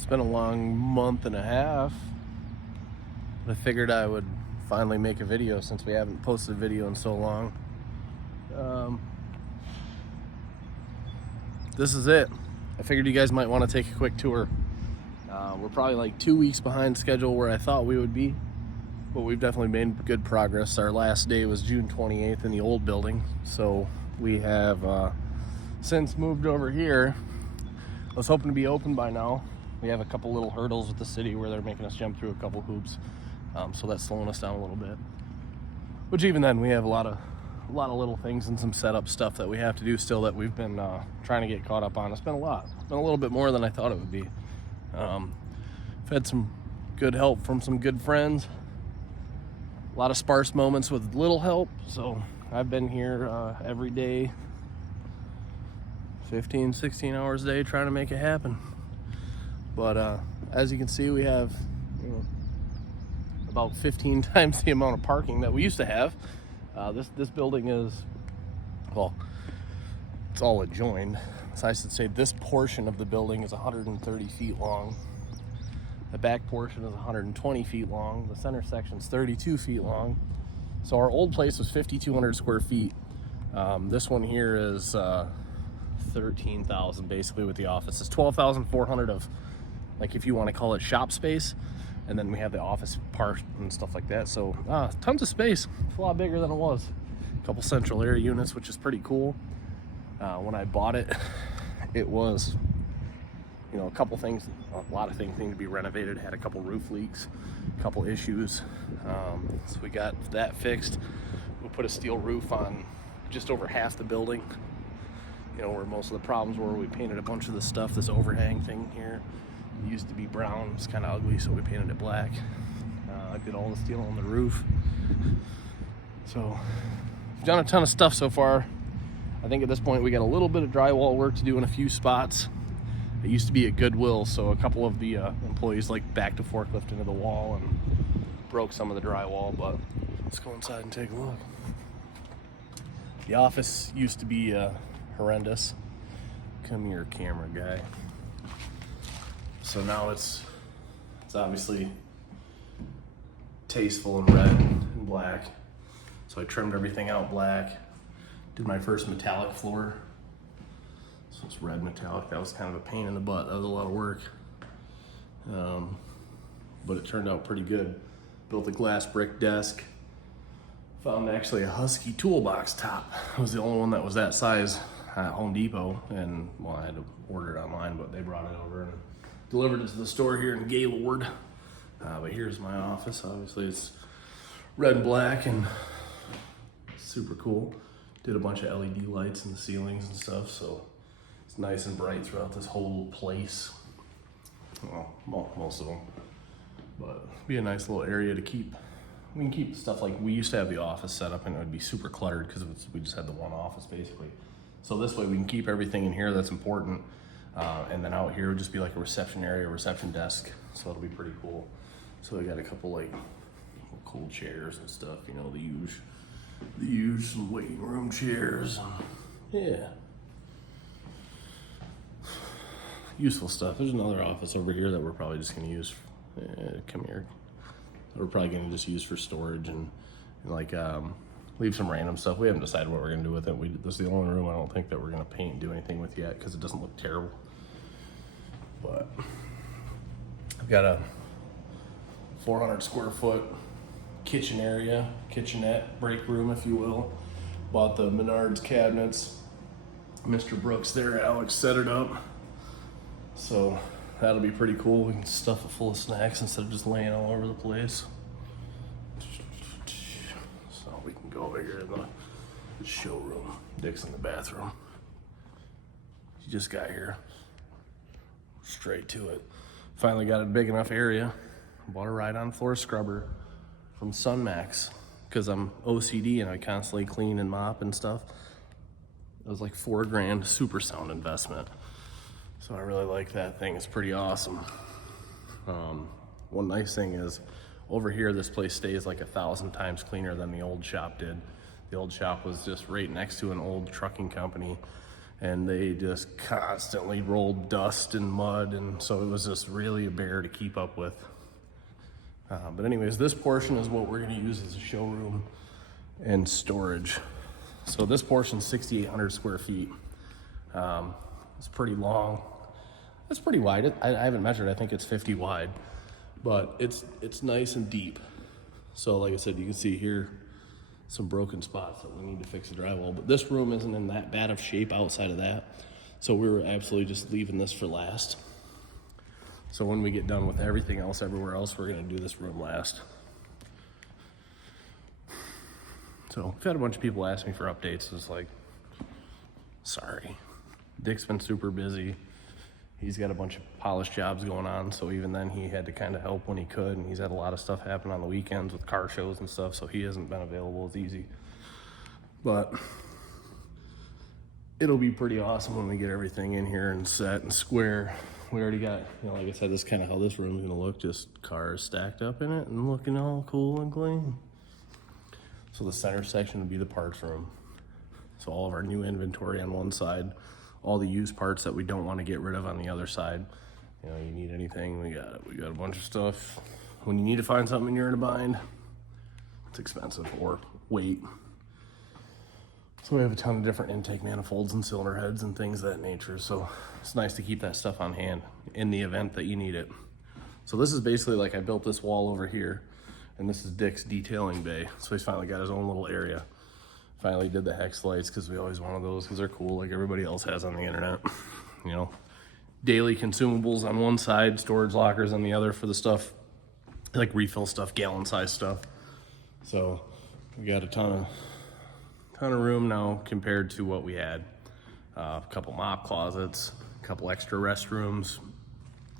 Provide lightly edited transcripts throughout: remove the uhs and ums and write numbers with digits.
It's been a long month and a half. I figured I would finally make a video since we haven't posted a video in so long. This is it. I figured you guys might want to take a quick tour. We're probably like 2 weeks behind schedule where I thought we would be, but we've definitely made good progress. Our last day was June 28th in the old building, so we have since moved over here. I was hoping to be open by now. We have a couple little hurdles with the city where they're making us jump through a couple hoops, so that's slowing us down a little bit. Which even then, we have a lot of little things and some setup stuff that we have to do still that we've been trying to get caught up on. It's been a lot. It's been a little bit more than I thought it would be. I've had some good help from some good friends. A lot of sparse moments with little help. So I've been here every day, 15, 16 hours a day trying to make it happen. But as you can see, we have about 15 times the amount of parking that we used to have. This building is, well, it's all adjoined. So I should say this portion of the building is 130 feet long. The back portion is 120 feet long. The center section is 32 feet long. So our old place was 5,200 square feet. This one here is 13,000 basically with the office. It's 12,400 of, like, if you want to call it shop space. And then we have the office part and stuff like that. So tons of space. It's a lot bigger than it was. A couple central air units, which is pretty cool. When I bought it, it was, a couple things, a lot of things need to be renovated. Had a couple roof leaks, a couple issues. So we got that fixed. We put a steel roof on just over half the building. Where most of the problems were. We painted a bunch of the stuff, this overhang thing here. It used to be brown, it's kind of ugly, so we painted it black. I did all the steel on the roof. So, we've done a ton of stuff so far. I think at this point we got a little bit of drywall work to do in a few spots. It used to be at Goodwill, so a couple of the employees backed a forklift into the wall and broke some of the drywall, but let's go inside and take a look. The office used to be horrendous. Come here, camera guy. So now it's obviously tasteful and red and black. So I trimmed everything out black. Did my first metallic floor. So it's red metallic. That was kind of a pain in the butt. That was a lot of work. But it turned out pretty good. Built a glass brick desk. Found actually a Husky toolbox top. It was the only one that was that size at Home Depot. And well, I had to order it online, but they brought it over and delivered it to the store here in Gaylord. But here's my office. Obviously it's red and black and super cool. Did a bunch of LED lights in the ceilings and stuff, so it's nice and bright throughout this whole place. Well, most of them. But be a nice little area to keep. We can keep stuff like we used to have the office set up and it would be super cluttered because we just had the one office basically. So this way we can keep everything in here that's important. And then out here would just be like a reception area, a reception desk. So it'll be pretty cool. So we got a couple cool chairs and stuff, the huge some waiting room chairs. Yeah. Useful stuff. There's another office over here that we're probably just gonna use. Come here. We're probably gonna just use for storage and leave some random stuff. We haven't decided what we're gonna do with it. This is the only room I don't think that we're gonna paint and do anything with yet because it doesn't look terrible. But I've got a 400 square foot kitchen area, kitchenette, break room, if you will. Bought the Menards cabinets. Mr. Brooks there, Alex set it up. So that'll be pretty cool. We can stuff it full of snacks instead of just laying all over the place. So we can go over here in the showroom. Dick's in the bathroom. You just got here. Straight to it. Finally got a big enough area. Bought a ride-on floor scrubber from Sunmax because I'm OCD and I constantly clean and mop and stuff. It was like $4,000, super sound investment. So I really like that thing. It's pretty awesome. One nice thing is over here, this place stays like 1,000 times cleaner than the old shop did. The old shop was just right next to an old trucking company and they just constantly rolled dust and mud, and so it was just really a bear to keep up with. But anyways, this portion is what we're gonna use as a showroom and storage. So this portion's 6,800 square feet. It's pretty long. It's pretty wide. I haven't measured, I think it's 50 wide, but it's nice and deep. So like I said, you can see here some broken spots that we need to fix the drywall, but this room isn't in that bad of shape outside of that. So we were absolutely just leaving this for last. So when we get done with everything else, everywhere else, we're gonna do this room last. So I've had a bunch of people ask me for updates. It's like, sorry. Dick's been super busy. He's got a bunch of polished jobs going on, so even then he had to kind of help when he could, and he's had a lot of stuff happen on the weekends with car shows and stuff, so he hasn't been available as easy. But it'll be pretty awesome when we get everything in here and set and square. We already got, like I said, this is kind of how this room is gonna look, just cars stacked up in it and looking all cool and clean. So the center section would be the parts room. So all of our new inventory on one side, all the used parts that we don't want to get rid of on the other side. You need anything, we got it. We got a bunch of stuff. When you need to find something and you're in a bind, it's expensive or weight. So we have a ton of different intake manifolds and cylinder heads and things of that nature. So it's nice to keep that stuff on hand in the event that you need it. So this is basically like I built this wall over here, and this is Dick's detailing bay. So he's finally got his own little area. Finally did the hex lights because we always wanted those because they're cool, like everybody else has on the internet. Daily consumables on one side, storage lockers on the other for the stuff, like refill stuff, gallon size stuff. So we got a ton of room now compared to what we had. A couple mop closets, a couple extra restrooms,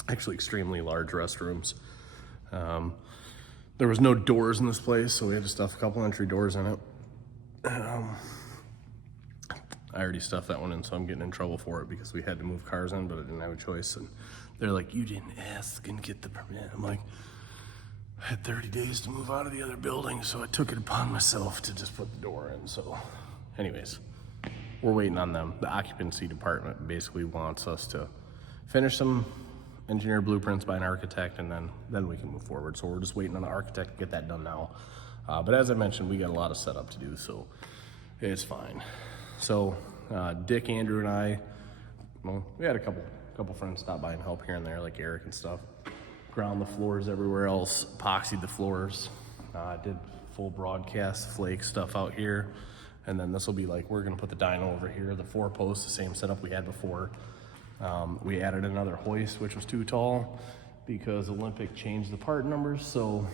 actually extremely large restrooms. There was no doors in this place, so we had to stuff a couple entry doors in it. I already stuffed that one in, so I'm getting in trouble for it because we had to move cars in, but I didn't have a choice. And they're like, you didn't ask and get the permit. I'm like, I had 30 days to move out of the other building, so I took it upon myself to just put the door in. So anyways, we're waiting on them. The occupancy department basically wants us to finish some engineer blueprints by an architect, and then we can move forward. So we're just waiting on the architect to get that done now. But as I mentioned, we got a lot of setup to do, so it's fine. So Dick, Andrew, and I, we had a couple friends stop by and help here and there, like Eric and stuff. Ground the floors everywhere else, epoxied the floors, did full broadcast flake stuff out here. And then this will be like, we're gonna put the dyno over here, the 4 posts, the same setup we had before. We added another hoist, which was too tall because Olympic changed the part numbers, so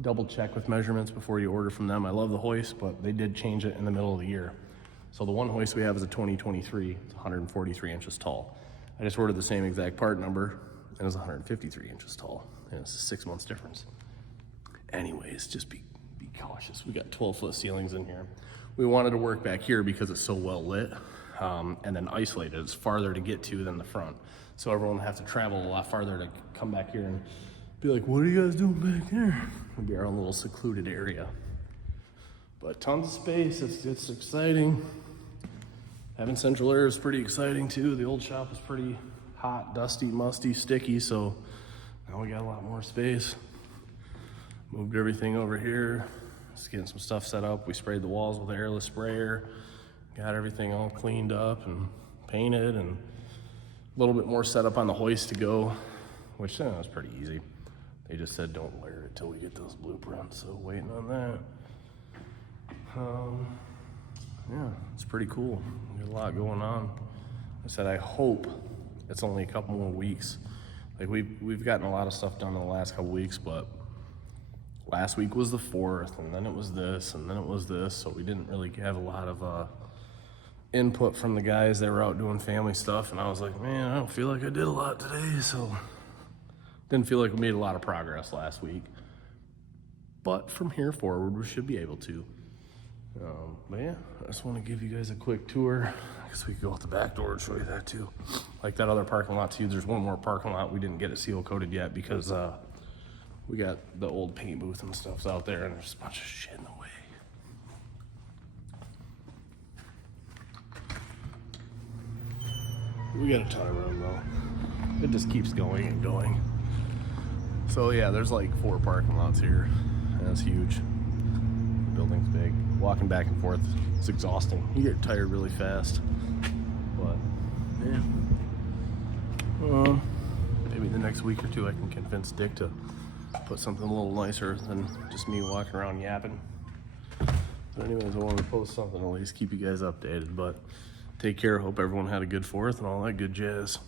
double check with measurements before you order from them. I love the hoist, but they did change it in the middle of the year. So the one hoist we have is a 2023, it's 143 inches tall. I just ordered the same exact part number, and it's 153 inches tall, and it's a 6 months difference. Anyways, just be cautious. We got 12-foot ceilings in here. We wanted to work back here because it's so well lit, and then isolated. It's farther to get to than the front. So everyone would have to travel a lot farther to come back here and be like, what are you guys doing back here? It'll be our own little secluded area. But tons of space, it's exciting. Having central air is pretty exciting too. The old shop was pretty hot, dusty, musty, sticky, so now we got a lot more space. Moved everything over here. Just getting some stuff set up. We sprayed the walls with an airless sprayer. Got everything all cleaned up and painted, and a little bit more setup on the hoist to go, which was pretty easy. They just said don't layer it till we get those blueprints, so waiting on that. Yeah, it's pretty cool. There's a lot going on. I said I hope it's only a couple more weeks. Like we've gotten a lot of stuff done in the last couple weeks, but last week was the 4th, and then it was this, and then it was this, so we didn't really have a lot of input from the guys that were out doing family stuff, and I was like, man, I don't feel like I did a lot today, so didn't feel like we made a lot of progress last week. But from here forward, we should be able to. But yeah, I just want to give you guys a quick tour. I guess we could go out the back door and show you that too. Like that other parking lot too, there's one more parking lot we didn't get it seal coated yet because we got the old paint booth and stuff's out there, and there's a bunch of shit in the way. We got a ton of room though. It just keeps going and going. So yeah, there's like 4 parking lots here. That's huge. The building's big. Walking back and forth, it's exhausting. You get tired really fast. But yeah. Maybe the next week or 2 I can convince Dick to put something a little nicer than just me walking around yapping. But anyways, I wanted to post something, at least keep you guys updated. But take care. Hope everyone had a good 4th and all that good jazz.